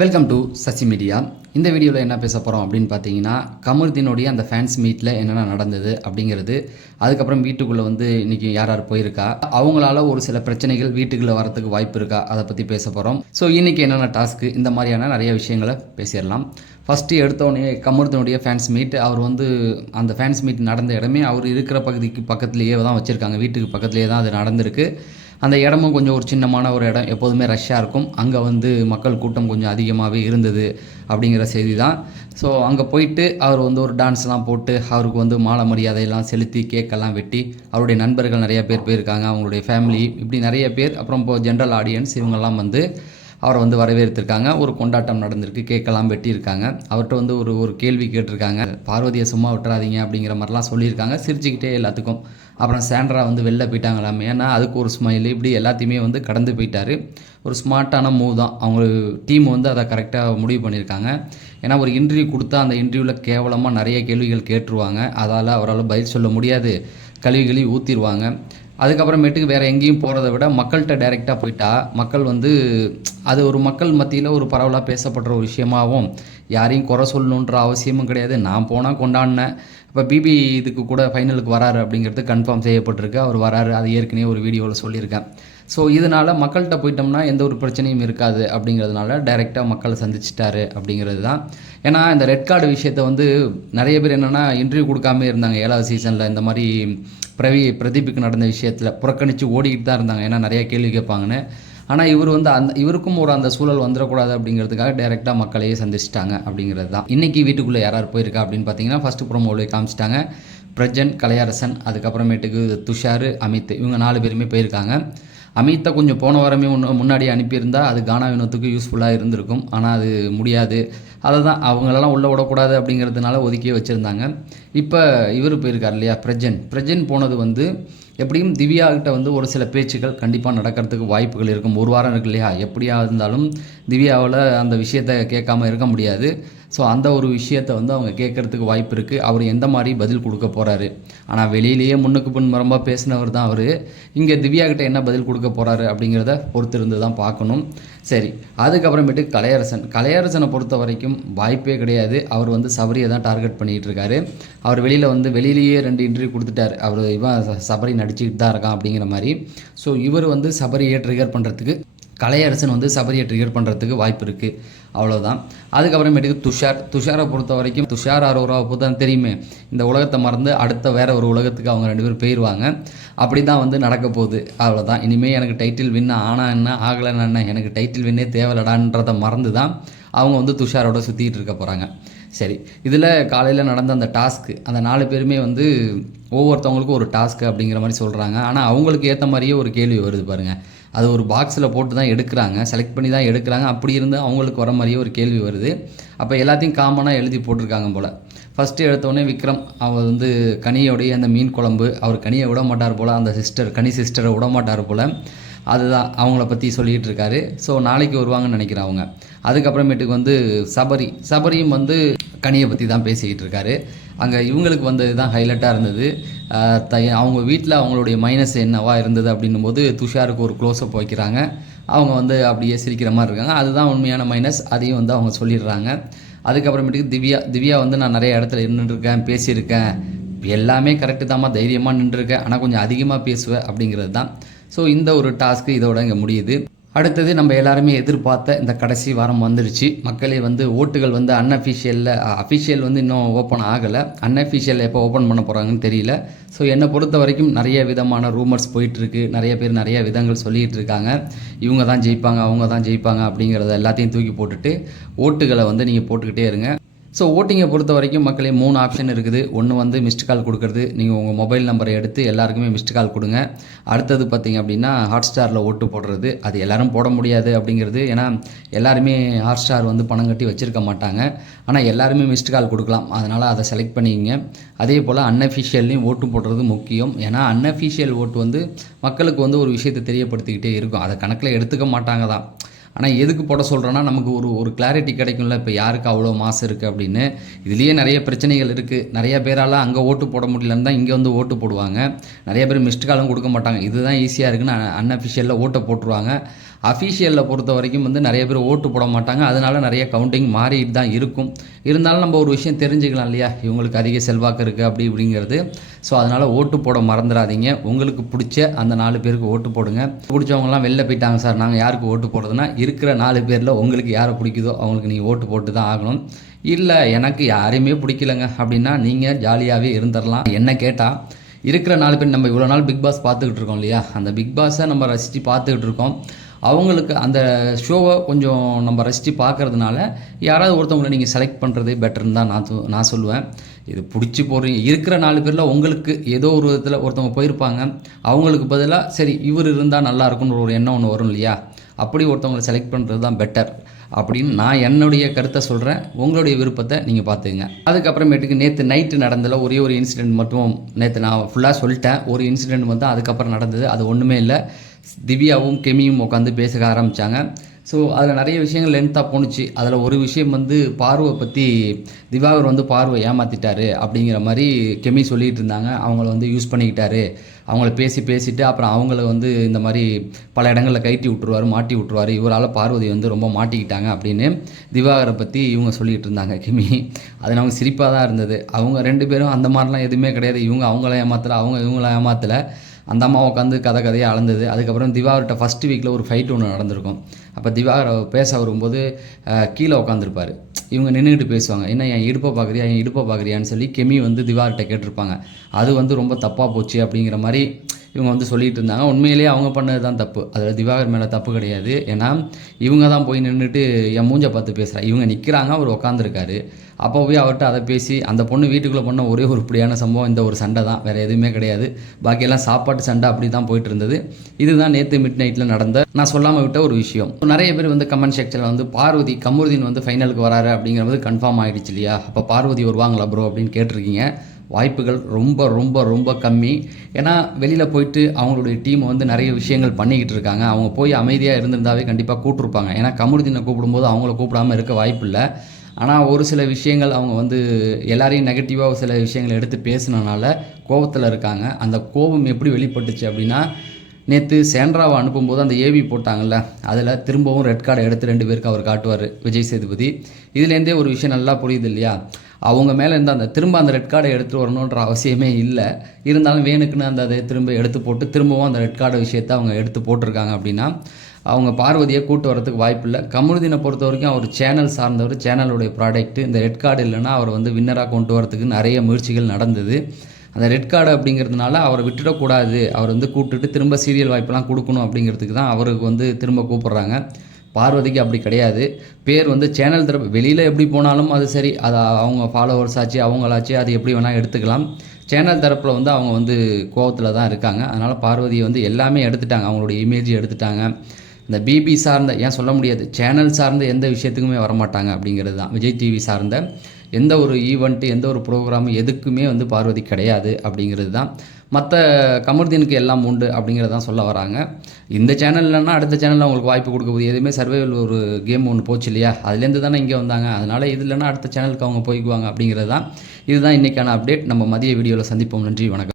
Welcome to Sasi media. இந்த வீடியோவில் என்ன பேச போகிறோம் அப்படின்னு பார்த்தீங்கன்னா, கமருதீனுடைய அந்த ஃபேன்ஸ் மீட்டில் என்னென்ன நடந்தது அப்படிங்கிறது, அதுக்கப்புறம் வீட்டுக்குள்ளே இன்றைக்கி யார் யார் போயிருக்கா, அவங்களால ஒரு சில பிரச்சனைகள் வீட்டுக்குள்ளே வரத்துக்கு வாய்ப்பு இருக்கா, அதை பற்றி பேச போகிறோம். ஸோ இன்றைக்கி என்னென்ன டாஸ்க்கு, இந்த மாதிரியான நிறைய விஷயங்களை பேசிடலாம். ஃபஸ்ட்டு எடுத்தோடனே கமருதீனுடைய ஃபேன்ஸ் மீட், அவர் அந்த ஃபேன்ஸ் மீட் நடந்த இடமே அவர் இருக்கிற பகுதிக்கு பக்கத்துலேயே தான் வச்சுருக்காங்க. வீட்டுக்கு பக்கத்துலேயே தான் அது நடந்திருக்கு. அந்த இடமும் கொஞ்சம் ஒரு சின்னமான ஒரு இடம், எப்போதுமே ரஷ்ஷாக இருக்கும். அங்கே மக்கள் கூட்டம் கொஞ்சம் அதிகமாகவே இருந்தது அப்படிங்கிற செய்தி தான். ஸோ அங்கே போயிட்டு அவர் ஒரு டான்ஸ்லாம் போட்டு அவருக்கு மாலை மரியாதையெல்லாம் செலுத்தி கேக்கெல்லாம் வெட்டி, அவருடைய நண்பர்கள் நிறைய பேர் போயிருக்காங்க, அவங்களுடைய ஃபேமிலி இப்படி நிறைய பேர், அப்புறம் இப்போ ஜென்ரல் ஆடியன்ஸ் இவங்கெல்லாம் அவரை வரவேற்றிருக்காங்க. ஒரு கொண்டாட்டம் நடந்திருக்கு, கேக்கெல்லாம் வெட்டியிருக்காங்க. அவர்கிட்ட ஒரு கேள்வி கேட்டிருக்காங்க, பார்வதியை சும்மா விட்டுறாதீங்க அப்படிங்கிற மாதிரிலாம் சொல்லியிருக்காங்க, சிரிச்சுக்கிட்டே எல்லாத்துக்கும். அப்புறம் சாண்ட்ரா வெளில போயிட்டாங்களாம், ஏன்னா அதுக்கு ஒரு ஸ்மைல், இப்படி எல்லாத்தையுமே கடந்து போயிட்டார். ஒரு ஸ்மார்ட்டான மூவ் தான். அவங்க டீம் அதை கரெக்டாக முடிவு பண்ணியிருக்காங்க. ஏன்னா ஒரு இன்டர்வியூ கொடுத்தா அந்த இன்டர்வியூவில் கேவலமாக நிறைய கேள்விகள் கேட்டுருவாங்க, அதால் அவரால் பதில் சொல்ல முடியாது, கழுவி ஊற்றிடுவாங்க. அதுக்கப்புறமேட்டுக்கு வேறு எங்கேயும் போகிறத விட மக்கள்கிட்ட டைரெக்டாக போயிட்டா மக்கள் அது ஒரு மக்கள் மத்தியில் ஒரு பரவலாக பேசப்படுற ஒரு விஷயமாகவும், யாரையும் குறை சொல்லணுன்ற அவசியமும் கிடையாது. நான் போனால் கொண்டாடினேன். இப்போ பிபி இதுக்கு கூட ஃபைனலுக்கு வராரு அப்படிங்கிறது கன்ஃபார்ம் செய்யப்பட்டிருக்கு. அவர் வராரு, அது ஏற்கனவே ஒரு வீடியோவில் சொல்லியிருக்கேன். ஸோ இதனால் மக்கள்கிட்ட போயிட்டோம்னா எந்த ஒரு பிரச்சனையும் இருக்காது அப்படிங்கிறதுனால டைரெக்டாக மக்களை சந்திச்சிட்டாரு அப்படிங்கிறது தான். ஏன்னா இந்த ரெட் கார்டு விஷயத்தை நிறைய பேர் என்னென்னா இன்டர்வியூ கொடுக்காமே இருந்தாங்க. 7வது சீசனில் இந்த மாதிரி பிரதீப்புக்கு நடந்த விஷயத்தில் புறக்கணித்து ஓடிக்கிட்டு தான் இருந்தாங்க, ஏன்னா நிறையா கேள்வி கேட்பாங்கன்னு. ஆனால் இவர் இவருக்கும் அந்த சூழல் வந்துடக்கூடாது அப்படிங்கிறதுக்காக டைரெக்டாக மக்களையே சந்திச்சிட்டாங்க அப்படிங்கிறது தான். இன்றைக்கி வீட்டுக்குள்ளே யார் போயிருக்கா அப்படின்னு பார்த்தீங்கன்னா, ஃபஸ்ட்டு ப்ரோமோவிலே காமிச்சிட்டாங்க. பிரஜன், கலையரசன், அதுக்கப்புறமேட்டுக்கு துஷார், அமித், இவங்க 4 பேருமே போயிருக்காங்க. அமித்தை கொஞ்சம் போன வாரமே முன்னாடி அனுப்பியிருந்தால் அது கானா வினோத்துக்கு யூஸ்ஃபுல்லாக இருந்திருக்கும். ஆனால் அது முடியாது. அதை தான் அவங்களெல்லாம் உள்ளே விடக்கூடாது அப்படிங்கிறதுனால ஒதுக்கியே வச்சுருந்தாங்க. இப்போ இவர் போயிருக்கார் இல்லையா, பிரஜன் போனது எப்படியும் திவ்யாகிட்ட ஒரு சில பேச்சுக்கள் கண்டிப்பாக நடக்கிறதுக்கு வாய்ப்புகள் இருக்கும். ஒரு வாரம் இருக்கு இல்லையா, எப்படியா இருந்தாலும் திவ்யாவில் அந்த விஷயத்தை கேட்காம இருக்க முடியாது. ஸோ அந்த ஒரு விஷயத்தை அவங்க கேட்குறதுக்கு வாய்ப்பு இருக்குது. அவர் எந்த மாதிரி பதில் கொடுக்க போகிறாரு, ஆனால் வெளியிலேயே முன்னுக்கு பின் மரமாக பேசினவர் தான் அவர். இங்கே திவ்யாகிட்ட என்ன பதில் கொடுக்க போகிறாரு அப்படிங்கிறத பொறுத்திருந்து தான் பார்க்கணும். சரி, அதுக்கப்புறமேட்டு கலையரசனை பொறுத்த வரைக்கும் வாய்ப்பே கிடையாது. அவர் சபரியை தான் டார்கெட் பண்ணிகிட்டு இருக்காரு. அவர் வெளியிலேயே 2 இன்டர்வியூ கொடுத்துட்டார், அவர் இவன் சபரி நடிச்சுக்கிட்டு தான் இருக்கான் அப்படிங்கிற மாதிரி. ஸோ இவர் சபரியை ட்ரிகர் பண்ணுறதுக்கு, கலையரசன் சபரியை ட்ரிகர் பண்ணுறதுக்கு வாய்ப்பு இருக்குது, அவ்வளோதான். அதுக்கப்புறமேட்டுக்கு துஷாரை பொறுத்த வரைக்கும், துஷார் அரோராவை தான் தெரியுமே, இந்த உலகத்தை மறந்து அடுத்த வேறு ஒரு உலகத்துக்கு அவங்க 2 பேரும் போயிடுவாங்க. அப்படி தான் நடக்க போகுது, அவ்வளோதான். இனிமேல் எனக்கு டைட்டில் வின் ஆனால் என்ன, ஆகலைன்னு என்ன, எனக்கு டைட்டில் வின்னே தேவையில்லடான்றதை மறந்து தான் அவங்க துஷாரோட சுற்றிக்கிட்டு இருக்க போகிறாங்க. சரி, இதில் காலையில் நடந்த அந்த டாஸ்க்கு, அந்த 4 பேருமே ஒவ்வொருத்தவங்களுக்கும் ஒரு டாஸ்க்கு அப்படிங்கிற மாதிரி சொல்கிறாங்க. ஆனால் அவங்களுக்கு ஏற்ற மாதிரியே ஒரு கேள்வி வருது பாருங்கள். அது ஒரு பாக்ஸில் போட்டு தான் எடுக்கிறாங்க, செலக்ட் பண்ணி தான் எடுக்கிறாங்க. அப்படி இருந்து அவங்களுக்கு வர மாதிரியே ஒரு கேள்வி வருது. அப்போ எல்லாத்தையும் காமனாக எழுதி போட்டிருக்காங்க போல். ஃபஸ்ட்டு எடுத்தோடனே விக்ரம், அவர் கனியோடைய அந்த மீன் குழம்பு, அவர் கனியை விட மாட்டார் போல், அந்த கனி சிஸ்டரை விட மாட்டார் போல், அதுதான் அவங்கள பற்றி சொல்லிகிட்டு இருக்காரு. ஸோ நாளைக்கு வருவாங்கன்னு நினைக்கிறேன் அவங்க. அதுக்கப்புறமேட்டுக்கு சபரியும் கனியை பற்றி தான் பேசிக்கிட்டு இருக்காரு. அங்கே இவங்களுக்கு தான் ஹைலைட்டாக இருந்தது. அவங்க வீட்டில் அவங்களுடைய மைனஸ் என்னவா இருந்தது அப்படின்னும் போது துஷாருக்கு ஒரு க்ளோஸ்அப் வைக்கிறாங்க. அவங்க அப்படியே சிரிக்கிற மாதிரி இருக்காங்க. அதுதான் உண்மையான மைனஸ், அதையும் அவங்க சொல்லிடுறாங்க. அதுக்கப்புறமேட்டுக்கு திவ்யா நான் நிறைய இடத்துல நின்றுருக்கேன், பேசியிருக்கேன், எல்லாமே கரெக்டு தாம்மா, தைரியமாக நின்றுருக்கேன், ஆனால் கொஞ்சம் அதிகமாக பேசுவேன் அப்படிங்கிறது தான். ஸோ இந்த ஒரு டாஸ்க்கு இதோட இங்கே முடியுது. அடுத்தது நம்ம எல்லாருமே எதிர்பார்த்த இந்த கடைசி வாரம் வந்துருச்சு. மக்களே ஓட்டுகள் அஃபிஷியல் இன்னும் ஓப்பன் ஆகலை. அன்அஃபிஷியல் எப்போ ஓப்பன் பண்ண போகிறாங்கன்னு தெரியல. ஸோ என்னை பொறுத்த வரைக்கும் நிறைய விதமான ரூமர்ஸ் போயிட்டுருக்கு. நிறைய பேர் நிறைய விதங்கள் சொல்லிகிட்டு இருக்காங்க. இவங்க தான் ஜெயிப்பாங்க, அவங்க தான் ஜெயிப்பாங்க அப்படிங்கிறத எல்லாத்தையும் தூக்கி போட்டுட்டு ஓட்டுகளை நீங்கள் போட்டுக்கிட்டே இருங்க. ஸோ ஓட்டிங்கை பொறுத்த வரைக்கும் மக்களே 3 ஆப்ஷன் இருக்குது. ஒன்று மிஸ்டு கால் கொடுக்குறது, நீங்கள் உங்கள் மொபைல் நம்பரை எடுத்து எல்லாருக்குமே மிஸ்டு கால் கொடுங்க. அடுத்தது பார்த்திங்க அப்படின்னா ஹாட்ஸ்டாரில் ஓட்டு போடுறது. அது எல்லோரும் போட முடியாது அப்படிங்கிறது, ஏன்னா எல்லாருமே ஹாட்ஸ்டார் பணம் கட்டி வச்சுருக்க மாட்டாங்க. ஆனால் எல்லாருமே மிஸ்டு கால் கொடுக்கலாம், அதனால் அதை செலக்ட் பண்ணிக்கிங்க. அதே போல் அன்அஃபிஷியல்லையும் ஓட்டு போடுறது முக்கியம். ஏன்னா அன்அஃபிஷியல் ஓட்டு மக்களுக்கு ஒரு விஷயத்தை தெரியப்படுத்திக்கிட்டே இருக்கும், அதை கணக்கில் எடுத்துக்க மாட்டாங்க தான். ஆனால் எதுக்கு போட சொல்கிறேன்னா, நமக்கு ஒரு கிளாரிட்டி கிடைக்கும்ல, இப்போ யாருக்கு அவ்வளோ மாசு இருக்குது அப்படின்னு. இதுலேயே நிறைய பிரச்சனைகள் இருக்குது. நிறைய பேரால் அங்கே ஓட்டு போட முடியலன்னு தான் இங்கே ஓட்டு போடுவாங்க. நிறைய பேர் மிஸ்டு காலும் கொடுக்க மாட்டாங்க. இதுதான் ஈஸியாக இருக்குன்னு அன்அஃபிஷியலில் ஓட்டை போட்டுருவாங்க. அஃபீஷியலில் பொறுத்த வரைக்கும் வந்து நிறைய பேர் ஓட்டு போட மாட்டாங்க. அதனால நிறைய கவுண்டிங் மாறிட்டு தான் இருக்கும். இருந்தாலும் நம்ம ஒரு விஷயம் தெரிஞ்சுக்கலாம் இல்லையா, இவங்களுக்கு அதிக செல்வாக்கு இருக்குது அப்படி இப்படிங்கிறது. ஸோ அதனால் ஓட்டு போட மறந்துடாதீங்க. உங்களுக்கு பிடிச்ச அந்த 4 பேருக்கு ஓட்டு போடுங்க. பிடிச்சவங்கலாம் வெளில போயிட்டாங்க சார், நாங்கள் யாருக்கு ஓட்டு போடுறதுன்னா, இருக்கிற 4 பேரில் உங்களுக்கு யாரை பிடிக்குதோ அவங்களுக்கு நீங்கள் ஓட்டு போட்டு தான் ஆகணும். இல்லை எனக்கு யாரையுமே பிடிக்கலங்க அப்படின்னா நீங்கள் ஜாலியாகவே இருந்துடலாம். என்ன கேட்டால் இருக்கிற 4 பேர் நம்ம இவ்வளோ நாள் பிக் பாஸ் பார்த்துக்கிட்டு இருக்கோம் இல்லையா, அந்த பிக் பாஸை நம்ம ரசித்து பார்த்துக்கிட்டு இருக்கோம். அவங்களுக்கு அந்த ஷோவை கொஞ்சம் நம்ம ரசித்து பார்க்கறதுனால யாராவது ஒருத்தவங்களை நீங்கள் செலக்ட் பண்ணுறது பெட்டர்னு தான் நான் சொல்லுவேன். இது பிடிச்சி போடுறீங்க இருக்கிற 4 பேரில் உங்களுக்கு ஏதோ ஒரு விதத்தில் ஒருத்தவங்க போயிருப்பாங்க, அவங்களுக்கு பதிலாக சரி இவர் இருந்தால் நல்லா இருக்கும்னு ஒரு எண்ணம் ஒன்று வரும் இல்லையா, அப்படி ஒருத்தவங்களை செலக்ட் பண்ணுறது தான் பெட்டர் அப்படின்னு நான் என்னுடைய கருத்தை சொல்கிறேன். உங்களுடைய விருப்பத்தை நீங்கள் பார்த்துங்க. அதுக்கப்புறமேட்டுக்கு நேற்று நைட்டு நடந்ததில் ஒரே ஒரு இன்சிடெண்ட் மட்டும் நேற்று நான் ஃபுல்லாக சொல்லிட்டேன். ஒரு இன்சிடெண்ட் வந்து அதுக்கப்புறம் நடந்தது. அது ஒன்றுமே இல்லை, திவ்யாவும் கெமியும் உட்காந்து பேச ஆரம்பித்தாங்க. ஸோ அதில் நிறைய விஷயங்கள் லென்த்தாக போணுச்சு. அதில் ஒரு விஷயம் வந்து பார்வை பற்றி, திவாகர் வந்து பார்வை ஏமாற்றிட்டாரு அப்படிங்கிற மாதிரி கெமி சொல்லிகிட்டு இருந்தாங்க. அவங்கள வந்து யூஸ் பண்ணிக்கிட்டாரு, அவங்கள பேசிட்டு அப்புறம் அவங்கள வந்து இந்த மாதிரி பல இடங்களில் கைட்டி விட்டுருவார், மாட்டி விட்டுருவார், இவரால் பார்வதி வந்து ரொம்ப மாட்டிக்கிட்டாங்க அப்படின்னு திவாகரை பற்றி இவங்க சொல்லிகிட்டு இருந்தாங்க கெமி. அது நமக்கு சிரிப்பாக தான் இருந்தது. அவங்க 2 பேரும் அந்த மாதிரிலாம் எதுவுமே கிடையாது. இவங்க அவங்கள ஏமாத்தலை, அவங்க இவங்கள ஏமாத்தலை. அந்த அம்மா உட்காந்து கதையாக அளந்தது. அதுக்கப்புறம் திவாகர்கிட்ட ஃபஸ்ட்டு வீக்கில் ஒரு ஃபைட் ஒன்று நடந்திருக்கும். அப்போ திவாகர் பேச வரும்போது கீழே உட்காந்துருப்பார். இவங்க நின்றுக்கிட்டு பேசுவாங்க, என்ன என் இடுப்பை பார்க்குறியான்னு சொல்லி கெமி வந்து திவாகர்கிட்ட கேட்டிருப்பாங்க. அது வந்து ரொம்ப தப்பாக போச்சு அப்படிங்கிற மாதிரி இவங்க வந்து சொல்லிகிட்டு இருந்தாங்க. உண்மையிலேயே அவங்க பண்ணது தான் தப்பு, அதில் திவாகர் மேலே தப்பு கிடையாது. ஏன்னா இவங்க தான் போய் நின்றுட்டு என் மூஞ்சை பார்த்து பேசுகிறா, இவங்க நிற்கிறாங்க, அவர் உட்காந்துருக்காரு. அப்போ போய் அவர்கிட்ட அதை பேசி அந்த பொண்ணு வீட்டுக்குள்ளே பண்ண ஒரே ஒரு இப்படியான சம்பவம் இந்த ஒரு சண்டை தான், வேறு எதுவுமே கிடையாது. பாக்கியெல்லாம் சாப்பாட்டு சண்டை அப்படி தான் போயிட்டு இருந்தது. இதுதான் நேற்று மிட் நைட்டில் நடந்த நான் சொல்லாமல் விட்ட ஒரு விஷயம். நிறைய பேர் வந்து கமெண்ட் செக்ஷனில் வந்து பார்வதி கமருதீன் வந்து ஃபைனலுக்கு வராரு அப்படிங்கிறது கன்ஃபார்ம் ஆகிடுச்சு இல்லையா, அப்போ பார்வதி வருவாங்களா ப்ரோ அப்படின்னு கேட்டிருக்கீங்க. வாய்ப்புகள் ரொம்ப ரொம்ப ரொம்ப கம்மி. ஏன்னா வெளியில் போயிட்டு அவங்களுடைய டீம் வந்து நிறைய விஷயங்கள் பண்ணிக்கிட்டு இருக்காங்க. அவங்க போய் அமைதியாக இருந்திருந்தாவே கண்டிப்பாக கூப்பிட்ருப்பாங்க. ஏன்னா கமருதீனை கூப்பிடும்போது அவங்கள கூப்பிடாமல் இருக்க வாய்ப்பு இல்லை. ஆனால் ஒரு சில விஷயங்கள் அவங்க வந்து எல்லாரையும் நெகட்டிவாக சில விஷயங்களை எடுத்து பேசுனனால கோபத்தில் இருக்காங்க. அந்த கோபம் எப்படி வெளிப்பட்டுச்சு அப்படின்னா, நேற்று சேண்ட்ராவை அனுப்பும்போது அந்த ஏவி போட்டாங்கல்ல, அதில் திரும்பவும் ரெட் கார்டை எடுத்து 2 பேருக்கு அவர் காட்டுவார் விஜய் சேதுபதி. இதுலேருந்தே ஒரு விஷயம் நல்லா புரியுது இல்லையா, அவங்க மேலே இருந்த அந்த திரும்ப அந்த ரெட் கார்டை எடுத்துகிட்டு வரணுன்ற அவசியமே இல்லை. இருந்தாலும் வேணுக்குன்னு அதை திரும்ப எடுத்து போட்டு திரும்பவும் அந்த ரெட் கார்டு விஷயத்தை அவங்க எடுத்து போட்டிருக்காங்க அப்படின்னா அவங்க பார்வதியை கூட்டு வரதுக்கு வாய்ப்பு இல்லை. கமருதீனை பொறுத்த வரைக்கும் அவர் சேனல் சார்ந்தவர், சேனலுடைய ப்ராடக்ட்டு. இந்த ரெட் கார்டு இல்லைன்னா அவர் வந்து வின்னராக கொண்டு வரதுக்கு நிறைய முயற்சிகள் நடந்தது. அந்த ரெட் கார்டு அப்படிங்கிறதுனால அவரை விட்டுடக்கூடாது, அவர் வந்து கூப்பிட்டுட்டு திரும்ப சீரியல் வாய்ப்பெல்லாம் கொடுக்கணும் அப்படிங்கிறதுக்கு தான் அவருக்கு வந்து திரும்ப கூப்பிட்றாங்க. பார்வதிக்கு அப்படி கிடையாது. பேர் வந்து சேனல் தரப்பு வெளியில் எப்படி போனாலும் அது சரி, அது அவங்க ஃபாலோவர்ஸ் ஆச்சு அவங்களாச்சு, அது எப்படி வேணால் எடுத்துக்கலாம். சேனல் தரப்பில் வந்து அவங்க வந்து கோவத்தில் தான் இருக்காங்க. அதனால் பார்வதியை வந்து எல்லாமே எடுத்துட்டாங்க, அவங்களுடைய இமேஜ் எடுத்துட்டாங்க. இந்த பிபி சார்ந்த ஏன் சொல்ல முடியாது, சேனல் சார்ந்த எந்த விஷயத்துக்குமே வரமாட்டாங்க அப்படிங்கிறது தான். விஜய் டிவி சார்ந்த எந்த ஒரு ஈவெண்ட்டு, எந்த ஒரு ப்ரோக்ராமு எதுக்குமே வந்து பார்வதி கிடையாது அப்படிங்கிறது தான். மற்ற கமருதீனுக்கு எல்லாம் உண்டு அப்படிங்கிறதான் சொல்ல வராங்க. இந்த சேனல் இல்லைன்னா அடுத்த சேனலில் அவங்களுக்கு வாய்ப்பு கொடுக்க போகுது. எதுவுமே சர்வைவல் ஒரு கேம் ஒன்று போச்சு இல்லையா, அதுலேருந்து தானே இங்கே வந்தாங்க. அதனால் இது இல்லைன்னா அடுத்த சேனலுக்கு அவங்க போய்க்குவாங்க அப்படிங்கிறது தான். இதுதான் இன்றைக்கான அப்டேட். நம்ம மதிய வீடியோவில் சந்திப்போம். நன்றி, வணக்கம்.